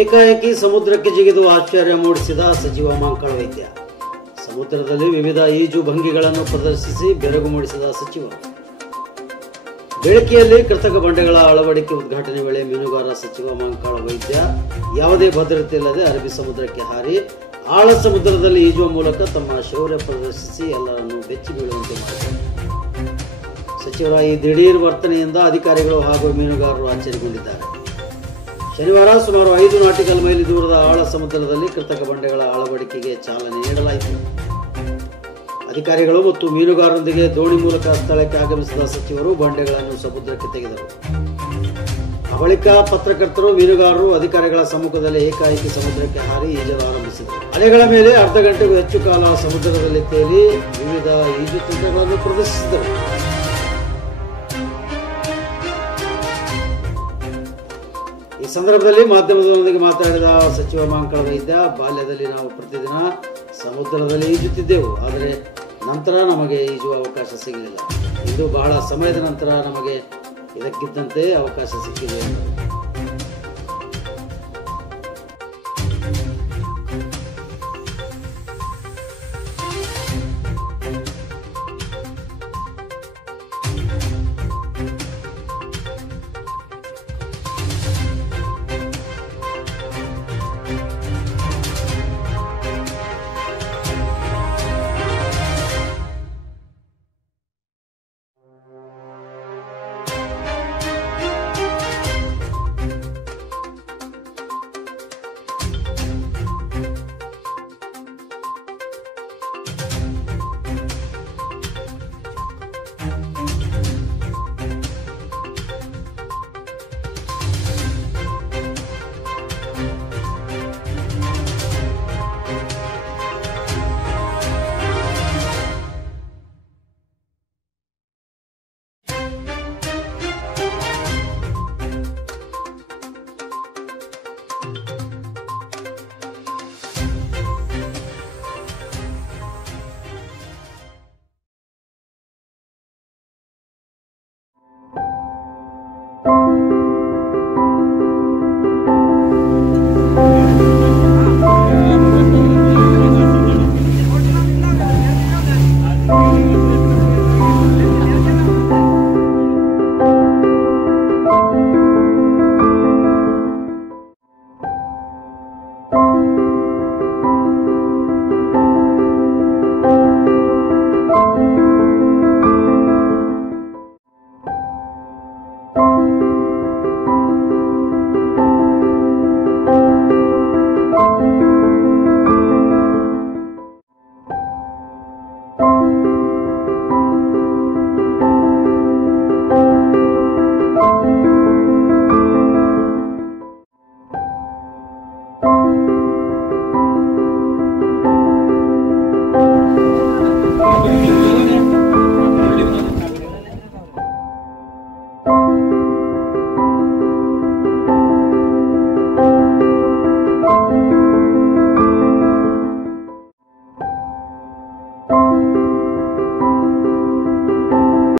ಏಕಾಏಕಿ ಸಮುದ್ರಕ್ಕೆ ಜಿಗಿದು ಆಶ್ಚರ್ಯ ಮೂಡಿಸಿದ ಸಚಿವ ಮಂಕಾಳ ವೈದ್ಯ. ಸಮುದ್ರದಲ್ಲಿ ವಿವಿಧ ಈಜು ಭಂಗಿಗಳನ್ನು ಪ್ರದರ್ಶಿಸಿ ಬೆರಗು ಮೂಡಿಸಿದ ಸಚಿವ. ಬೆಳಕಿಯಲ್ಲಿ ಕೃತಕ ಬಂಡೆಗಳ ಅಳವಡಿಕೆ ಉದ್ಘಾಟನೆ ವೇಳೆ ಮೀನುಗಾರ ಸಚಿವ ಮಂಕಾಳ ವೈದ್ಯ ಯಾವುದೇ ಭದ್ರತೆ ಇಲ್ಲದೆ ಅರಬ್ಬಿ ಸಮುದ್ರಕ್ಕೆ ಹಾರಿ ಆಳ ಸಮುದ್ರದಲ್ಲಿ ಈಜುವ ಮೂಲಕ ತಮ್ಮ ಶೌರ್ಯ ಪ್ರದರ್ಶಿಸಿ ಎಲ್ಲರನ್ನು ಬೆಚ್ಚಿ ಬೀಳುವಂತೆ ಮಾಡಿದರು. ಸಚಿವರ ಈ ದಿಢೀರ್ ವರ್ತನೆಯಿಂದ ಅಧಿಕಾರಿಗಳು ಹಾಗೂ ಮೀನುಗಾರರು ಅಚ್ಚರಿಗೊಂಡಿದ್ದಾರೆ. ಶನಿವಾರ ಸುಮಾರು 5 ನಾಟಿಕಲ್ ಮೈಲಿ ದೂರದ ಆಳ ಸಮುದ್ರದಲ್ಲಿ ಕೃತಕ ಬಂಡೆಗಳ ಅಳವಡಿಕೆಗೆ ಚಾಲನೆ ನೀಡಲಾಯಿತು. ಅಧಿಕಾರಿಗಳು ಮತ್ತು ಮೀನುಗಾರರೊಂದಿಗೆ ದೋಣಿ ಮೂಲಕ ಸ್ಥಳಕ್ಕೆ ಆಗಮಿಸಿದ ಸಚಿವರು ಬಂಡೆಗಳನ್ನು ಸಮುದ್ರಕ್ಕೆ ತೆಗೆದರು. ಬಳಿಕ ಪತ್ರಕರ್ತರು, ಮೀನುಗಾರರು ಅಧಿಕಾರಿಗಳ ಸಮ್ಮುಖದಲ್ಲಿ ಏಕಾಏಕಿ ಸಮುದ್ರಕ್ಕೆ ಹಾರಿ ಈಜಲು ಆರಂಭಿಸಿದರು. ಅಲೆಗಳ ಮೇಲೆ ಅರ್ಧ ಗಂಟೆಗೂ ಹೆಚ್ಚು ಕಾಲ ಸಮುದ್ರದಲ್ಲಿ ತೇಲಿ ವಿವಿಧ ಈಜು ತಂತ್ರಗಳನ್ನು ಪ್ರದರ್ಶಿಸಿದರು. ಈ ಸಂದರ್ಭದಲ್ಲಿ ಮಾಧ್ಯಮದೊಂದಿಗೆ ಮಾತನಾಡಿದ ಸಚಿವ ಮಂಕಾಳ ವೈದ್ಯ, ಬಾಲ್ಯದಲ್ಲಿ ನಾವು ಪ್ರತಿದಿನ ಸಮುದ್ರದಲ್ಲಿ ಈಜುತ್ತಿದ್ದೆವು. ಆದರೆ ನಂತರ ನಮಗೆ ಈಜುವ ಅವಕಾಶ ಸಿಗಲಿಲ್ಲ. ಇಂದು ಬಹಳ ಸಮಯದ ನಂತರ ನಮಗೆ ಇದಕ್ಕಿದ್ದಂತೆ ಅವಕಾಶ ಸಿಕ್ಕಿದೆ ಎಂದರು.